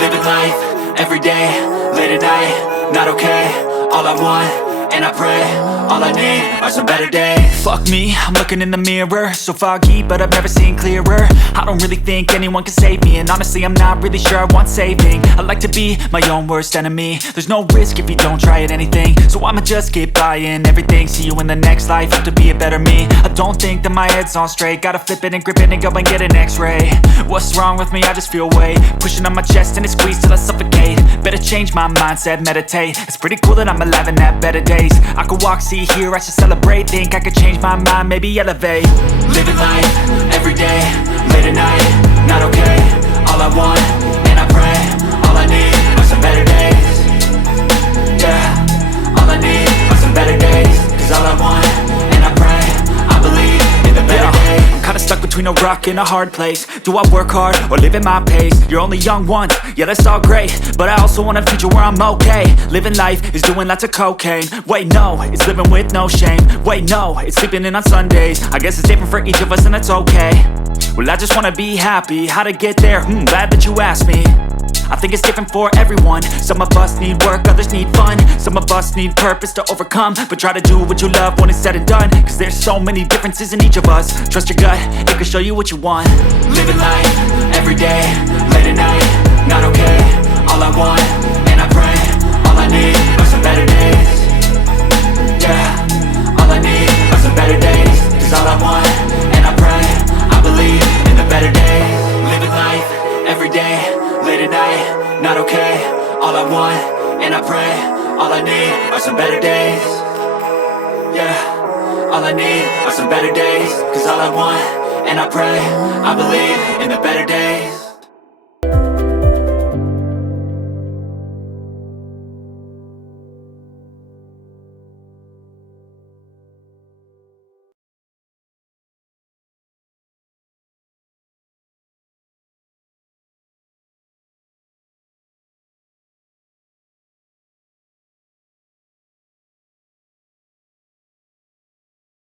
Living life, everyday, late at night, not okay. All I want, and I pray, all I need are some better days. Fuck me, I'm looking in the mirror, so foggy, but I've never seen clearer. I don't really think anyone can save me, and honestly I'm not really sure I want saving. I like to be my own worst enemy. There's no risk if you don't try at anything, so I'ma just keep buying everything. See you in the next life, have to be a better me. I don't think that my head's on straight, gotta flip it and grip it and go and get an x-ray. What's wrong with me? I just feel weight pushing on my chest and it squeezes till I suffocate. Better change my mindset, meditate. It's pretty cool that I'm alive and have better days. taste. I could walk, see, hear, I should celebrate. Think I could change my mind, maybe elevate. Living life, everyday, late at night, not okay. All I want, and I pray, all I need are some better days. Yeah, all I need are some better days. Cause all I want, and I pray, I believe in the better days. I'm kinda stuck between a rock and a hard place. Do I work hard or live at my pace? You're only young once, yeah that's all great, but I also want a future where I'm okay. Living life is doing lots of cocaine. Wait no, it's living with no shame. Wait no, it's sleeping in on Sundays. I guess it's different for each of us and that's okay. Well I just wanna be happy, how to get there? Glad that you asked me. I think it's different for everyone. Some of us need work, others need fun. Some of us need purpose to overcome. But try to do what you love when it's said and done. Cause there's so many differences in each of us. Trust your gut, it can show you what you want. Living life, everyday, late at night, not okay. All I want, and I pray, all I need are some better days. Yeah, all I need are some better days. Cause all I want, and I pray, I believe in the better days. Living life, everyday, late at night, not okay. All I want, and I pray, all I need are some better days. Yeah, all I need are some better days. Cause all I want, and I pray, I believe in the better days.